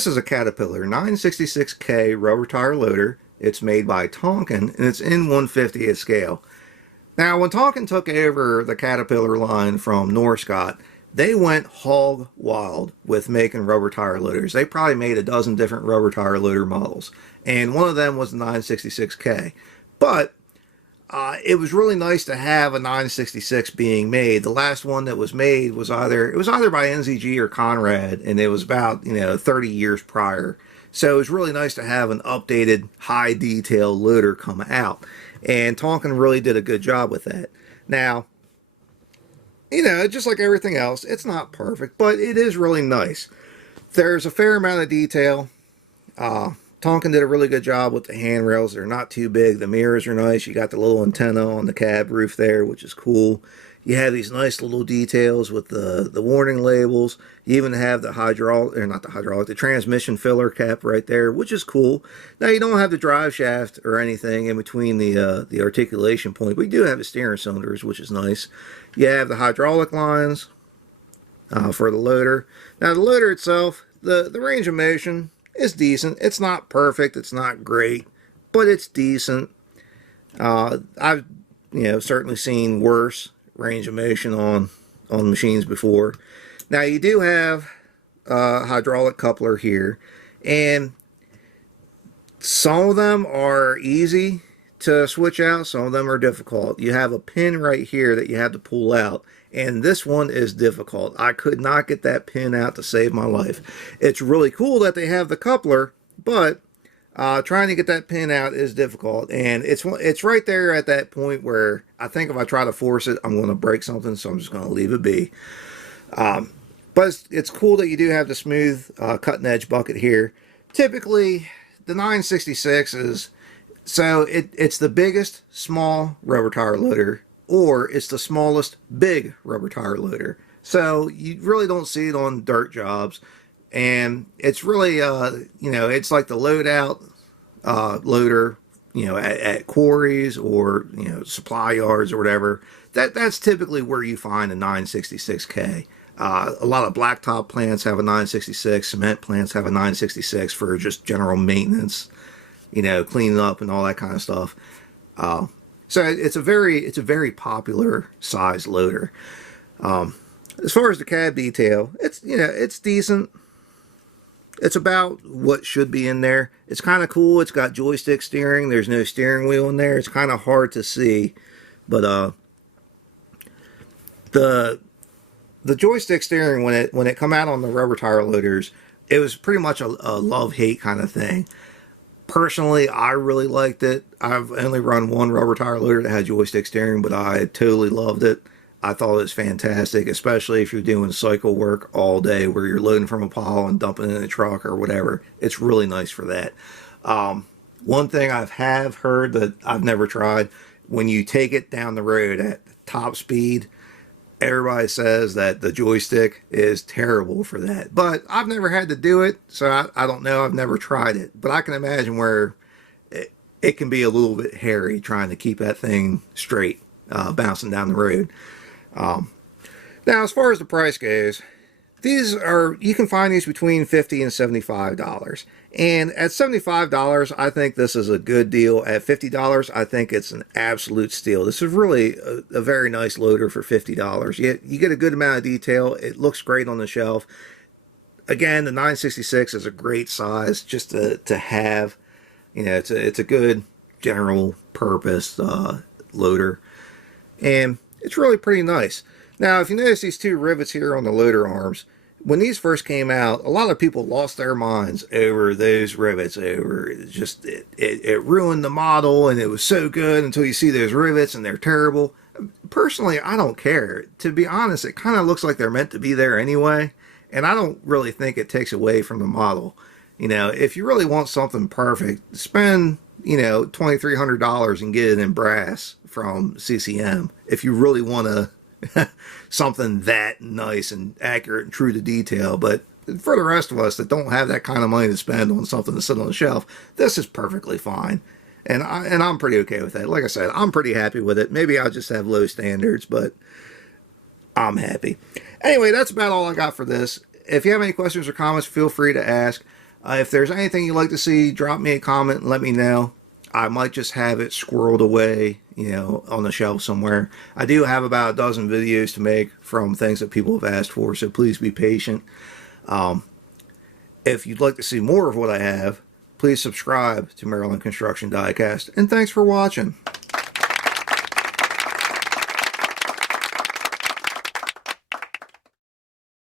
This is a Caterpillar 966K rubber tire loader. It's made by Tonkin and it's in 1/50th scale. Now, when Tonkin took over the Caterpillar line from Norscott, they went hog wild with making rubber tire loaders. They probably made a dozen different rubber tire loader models, and one of them was the 966K. But it was really nice to have a 966 being made. The last one that was made was either by NZG or Conrad, and it was about 30 years prior. So it was really nice to have an updated high detail loader come out, and Tonkin really did a good job with that. Now, just like everything else, it's not perfect, but it is really nice. There's a fair amount of detail. Tonkin did a really good job with the handrails. They're not too big. The mirrors are nice. You got the little antenna on the cab roof there, which is cool. You have these nice little details with the warning labels. You even have the the transmission filler cap right there, which is cool. Now, you don't have the drive shaft or anything in between the articulation point, but you do have the steering cylinders, which is nice. You have the hydraulic lines for the loader. Now, the loader itself, the range of motion is decent. It's not perfect. It's not great, but it's decent. I've certainly seen worse range of motion on machines before. Now, you do have a hydraulic coupler here, and some of them are easy to switch out, some of them are difficult. You have a pin right here that you have to pull out, and this one is difficult. I could not get that pin out to save my life. It's really cool that they have the coupler, but trying to get that pin out is difficult, and it's right there at that point where I think if I try to force it, I'm going to break something, so I'm just going to leave it be. But it's cool that you do have the smooth cutting edge bucket here. Typically, the 966 is, so it's the biggest small rubber tire loader, or it's the smallest big rubber tire loader. So you really don't see it on dirt jobs. And it's really, it's like the loadout loader, at quarries or, supply yards or whatever. That's typically where you find a 966K. A lot of blacktop plants have a 966. Cement plants have a 966 for just general maintenance, cleaning up and all that kind of stuff. So it's a very popular size loader. As far as the cab detail, it's decent. It's about what should be in there. It's kind of cool. It's got joystick steering. There's no steering wheel in there. It's kind of hard to see, but the joystick steering, when it come out on the rubber tire loaders, it was pretty much a love-hate kind of thing. Personally, I really liked it. I've only run one rubber tire loader that had joystick steering, but I totally loved it. I thought it was fantastic, especially if you're doing cycle work all day where you're loading from a pile and dumping it in a truck or whatever. It's really nice for that. One thing I have heard that I've never tried, when you take it down the road at top speed, everybody says that the joystick is terrible for that. But I've never had to do it, so I don't know. I've never tried it. But I can imagine where it can be a little bit hairy trying to keep that thing straight, bouncing down the road. Now, as far as the price goes, you can find these between $50 and $75. And at $75, I think this is a good deal. At $50, I think it's an absolute steal. This is really a very nice loader for $50. You get a good amount of detail. It looks great on the shelf. Again, the 966 is a great size just to have. It's a good general purpose loader. And it's really pretty nice. Now, if you notice these two rivets here on the loader arms, when these first came out, a lot of people lost their minds over those rivets. It ruined the model, and it was so good until you see those rivets, and they're terrible. Personally, I don't care. To be honest, it kind of looks like they're meant to be there anyway, and I don't really think it takes away from the model. If you really want something perfect, spend $2,300 and get it in brass from CCM. If you really want something that nice and accurate and true to detail. But for the rest of us that don't have that kind of money to spend on something to sit on the shelf, this is perfectly fine. And I'm pretty okay with that. Like I said, I'm pretty happy with it. Maybe I'll just have low standards, but I'm happy. Anyway, that's about all I got for this. If you have any questions or comments, feel free to ask. If there's anything you'd like to see, drop me a comment and let me know. I might just have it squirreled away, on the shelf somewhere. I do have about a dozen videos to make from things that people have asked for, so please be patient. If you'd like to see more of what I have, please subscribe to Maryland Construction Diecast, and thanks for watching.